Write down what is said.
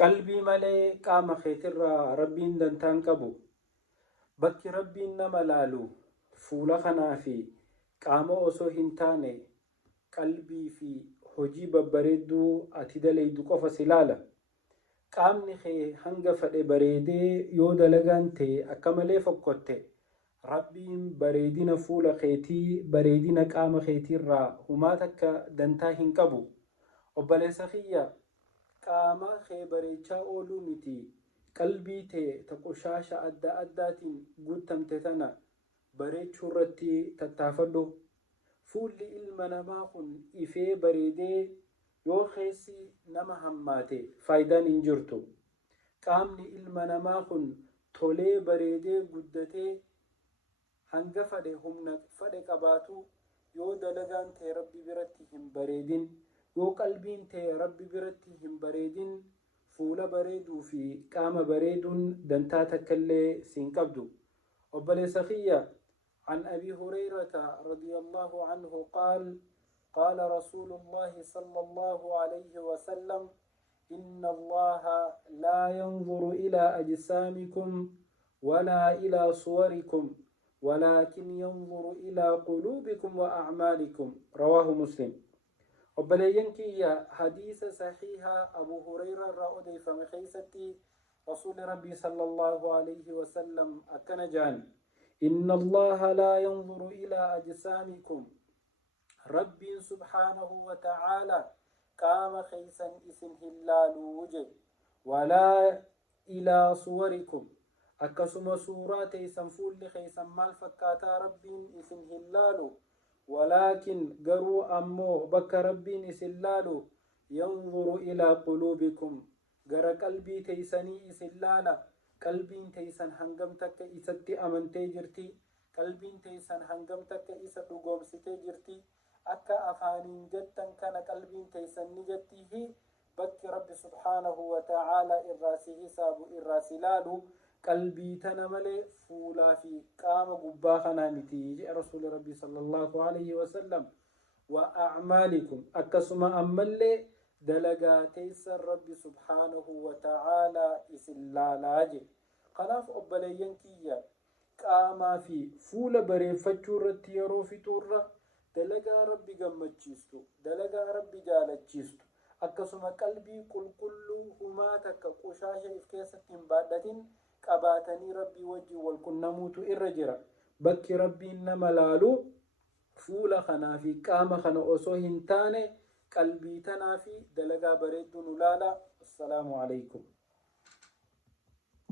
qalbii malee qaama keetirraa rabbiin dantaan qabu. Bakki rabbiin nama laalu fuula kanaa fi qaama osoo hin taane qalbii fi hojii babbareedduu ati dalaydu qofa si laala. Qaamni kee hanga fedhe bareedee yoo dalagaan ta'e akka malee fokkotte rabbiin bareedina fuula keetii bareedina qaama keetiirraa humaa takka dantaa hin qabu. Obboleessa kiyya qaama kee bareechaa ooluu miti qalbii ta'e ta qoshaasha adda addaatiin guutamte tana bareechuu irratti tattaafadhu. Fuulli ilma namaa kun ifee bareedee yoo keessi nama hammaate faayidaan hin jirtu. Qaamni ilma namaa kun tolee bareedee guddatee hanga fedhe humna fedhe qabaatu yoo dalagaan ta'e rabbi biratti hin bareedin, yoo qalbiin ta'e rabbi biratti hin bareedin, fuula bareeduu fi qaama bareeduun dantaa takka illee siin qabdu. Obboleessa kiyya عن أبي هريرة رضي الله عنه قال رسول الله صلى الله عليه وسلم إن الله لا ينظر إلى أجسامكم ولا إلى صوركم ولكن ينظر إلى قلوبكم وأعمالكم رواه مسلم. وبلينكي حديث صحيح أبو هريرة رأودي فمخيستي رسول ربي صلى الله عليه وسلم أكنجان إن الله لا ينظر إلى أجسامكم رب سبحانه وتعالى قام خيسا اسم هلال وجه ولا إلى صوركم أكسم صورات سنفول لخيسا مال فكاتا رب اسم هلال ولكن قروا أمو بك رب اسلال ينظر إلى قلوبكم قر قلبي تيسني اسلالا qalbiin teeysan hangam takka isatti amantee jirti, qalbiin teeysan hangam takka isa dhugoomsitee jirti, akka afaaniin jettan kana qalbiin teeysan ni jettiifi bakki rabbi subhaanahu wa ta'ala irraa si hisaabu irraa si laalu qalbii tana malee fuulaa fi qaama gubbaa kanaa miti jedhe rasuuli rabbi sallallahu alayhi wa sallam. Wa a'maalikum akkasuma ammallee dalagaa teessan rabbi subhaanahu wa ta'aalaa isin laalaa jedhe. Kanaaf obboleeyyan kiyya qaamaa fi fuula bareeffachuu irratti yeroo fixuurra dalagaa rabbi gammachiistu, dalagaa rabbi jaalachiistu, akkasuma qalbii qulqulluu humaa takka qushaasha if keessatti hin baadhatin qabaatanii rabbii wajjin wal qunnamuutu irra jira. Bakki rabbiin nama laalu fuula kanaa fi qaama kana osoo hin taane qalbii tanaa fi dalagaa bareedduu nu laala. Assalaamu alaykum.